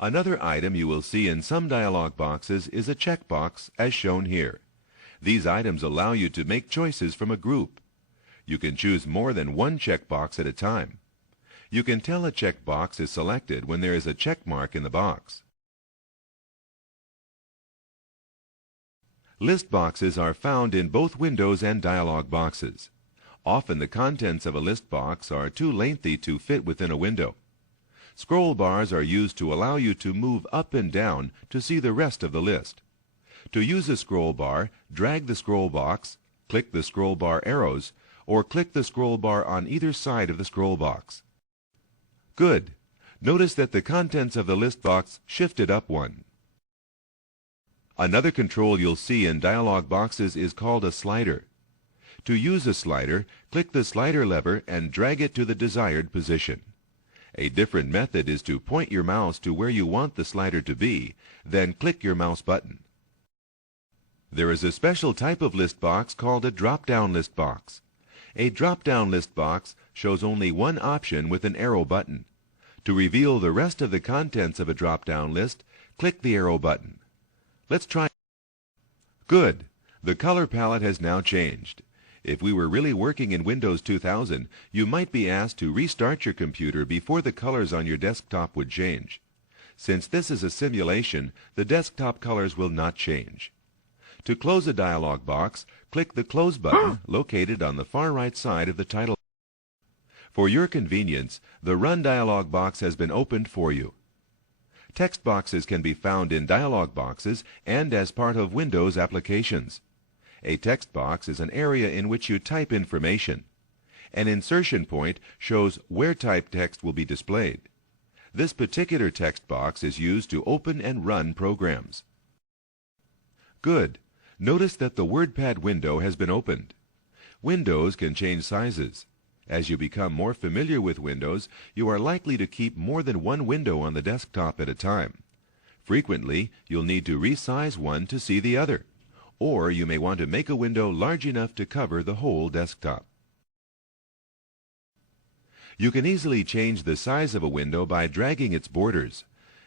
Another item you will see in some dialog boxes is a checkbox, as shown here. These items allow you to make choices from a group. You can choose more than one checkbox at a time. You can tell a checkbox is selected when there is a check mark in the box. List boxes are found in both Windows and dialog boxes. Often the contents of a list box are too lengthy to fit within a window. Scroll bars are used to allow you to move up and down to see the rest of the list. To use a scroll bar, drag the scroll box, click the scroll bar arrows, or click the scroll bar on either side of the scroll box. Good. Notice that the contents of the list box shifted up one. Another control you'll see in dialog boxes is called a slider. To use a slider, click the slider lever and drag it to the desired position. A different method is to point your mouse to where you want the slider to be, then click your mouse button. There is a special type of list box called a drop-down list box. A drop-down list box shows only one option with an arrow button. To reveal the rest of the contents of a drop-down list, click the arrow button. Let's try. Good. The color palette has now changed. If we were really working in Windows 2000, you might be asked to restart your computer before the colors on your desktop would change. Since this is a simulation, the desktop colors will not change. To close a dialog box, click the Close button located on the far right side of the title. For your convenience, the Run dialog box has been opened for you. Text boxes can be found in dialog boxes and as part of Windows applications. A text box is an area in which you type information. An insertion point shows where typed text will be displayed. This particular text box is used to open and run programs. Good. Notice that the WordPad window has been opened. Windows can change sizes. As you become more familiar with Windows, you are likely to keep more than one window on the desktop at a time. Frequently, you'll need to resize one to see the other. Or you may want to make a window large enough to cover the whole desktop. You can easily change the size of a window by dragging its borders.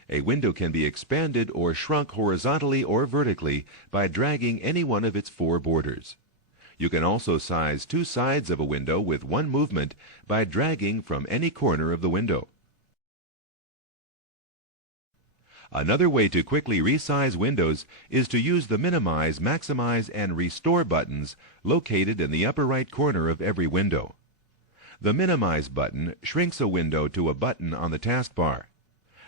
A window can be expanded or shrunk horizontally or vertically by dragging any one of its four borders. You can also size two sides of a window with one movement by dragging from any corner of the window. Another way to quickly resize windows is to use the Minimize, Maximize, and Restore buttons located in the upper right corner of every window. The Minimize button shrinks a window to a button on the taskbar.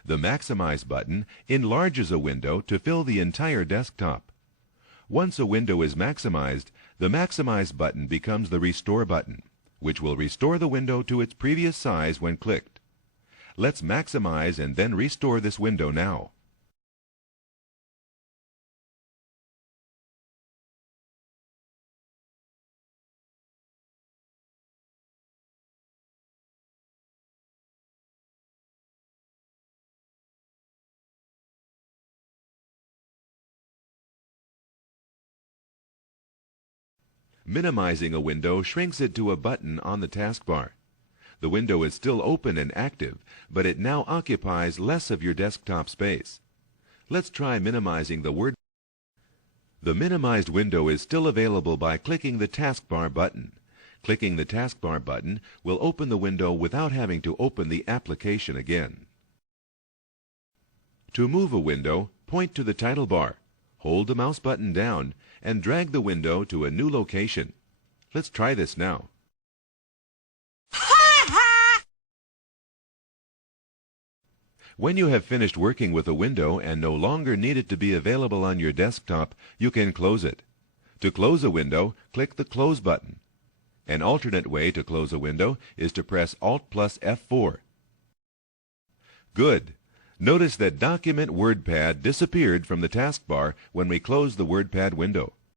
The Maximize button enlarges a window to fill the entire desktop. Once a window is maximized, the Maximize button becomes the Restore button, which will restore the window to its previous size when clicked. Let's maximize and then restore this window now. Minimizing a window shrinks it to a button on the taskbar. The window is still open and active, but it now occupies less of your desktop space. Let's try minimizing the word. The minimized window is still available by clicking the taskbar button. Clicking the taskbar button will open the window without having to open the application again. To move a window, point to the title bar. Hold the mouse button down and drag the window to a new location. Let's try this now. When you have finished working with a window and no longer need it to be available on your desktop, you can close it. To close a window, click the Close button. An alternate way to close a window is to press Alt plus F4. Good. Notice that Document WordPad disappeared from the taskbar when we closed the WordPad window.